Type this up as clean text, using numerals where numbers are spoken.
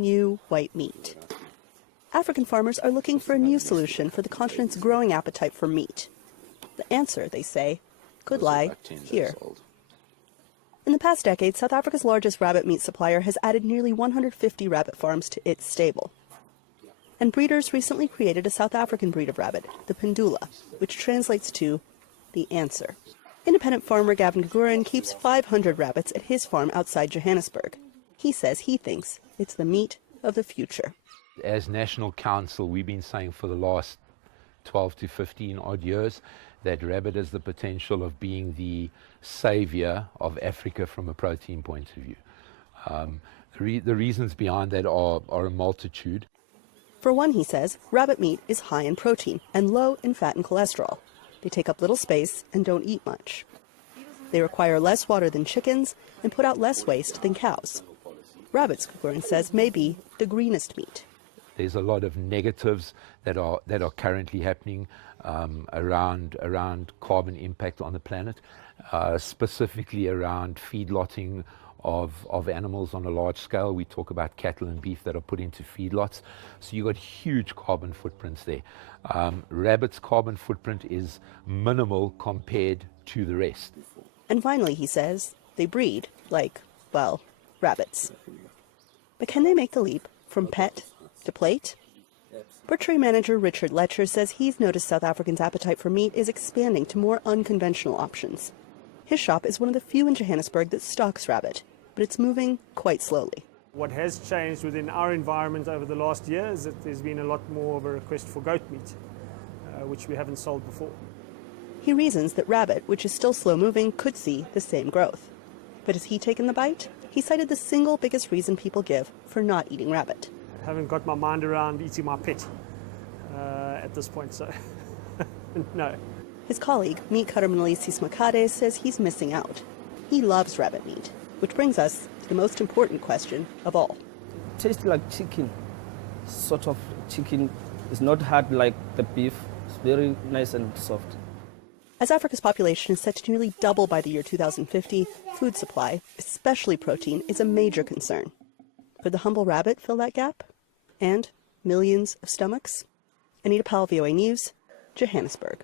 new white meat. African farmers are looking for a new solution for the continent's growing appetite for meat. The answer, they say, could lie here. In the past decade, South Africa's largest rabbit meat supplier has added nearly 150 rabbit farms to its stable. And breeders recently created a South African breed of rabbit, the Pendula, which translates to the answer. Independent farmer Gavin Gugurin keeps 500 rabbits at his farm outside Johannesburg. He says he thinks it's the meat of the future. As National Council, we've been saying for the last 12 to 15 odd years that rabbit has the potential of being the savior of Africa from a protein point of view. The reasons behind that are a multitude. For one, he says, rabbit meat is high in protein and low in fat and cholesterol. They take up little space and don't eat much. They require less water than chickens and put out less waste than cows. Rabbits, Gugurin says, may be the greenest meat. There's a lot of negatives that are currently happening around carbon impact on the planet, specifically around feedlotting of animals on a large scale. We talk about cattle and beef that are put into feedlots. So you've got huge carbon footprints there. Rabbit's carbon footprint is minimal compared to the rest. And finally, he says, they breed like, well, rabbits. But can they make the leap from pet to plate? Butchery manager Richard Letcher says he's noticed South Africans' appetite for meat is expanding to more unconventional options. His shop is one of the few in Johannesburg that stocks rabbit, but it's moving quite slowly. What has changed within our environment over the last year is that there's been a lot more of a request for goat meat, which we haven't sold before. He reasons that rabbit, which is still slow moving, could see the same growth. But has he taken the bite? He cited the single biggest reason people give for not eating rabbit. I haven't got my mind around eating my pet at this point, so no. His colleague, meat cutter Mnalisi Smakade, says he's missing out. He loves rabbit meat, which brings us to the most important question of all. It tastes like chicken, sort of chicken. It's not hard like the beef. It's very nice and soft. As Africa's population is set to nearly double by the year 2050, food supply, especially protein, is a major concern. Could the humble rabbit fill that gap? And millions of stomachs? Anita Powell, VOA News, Johannesburg.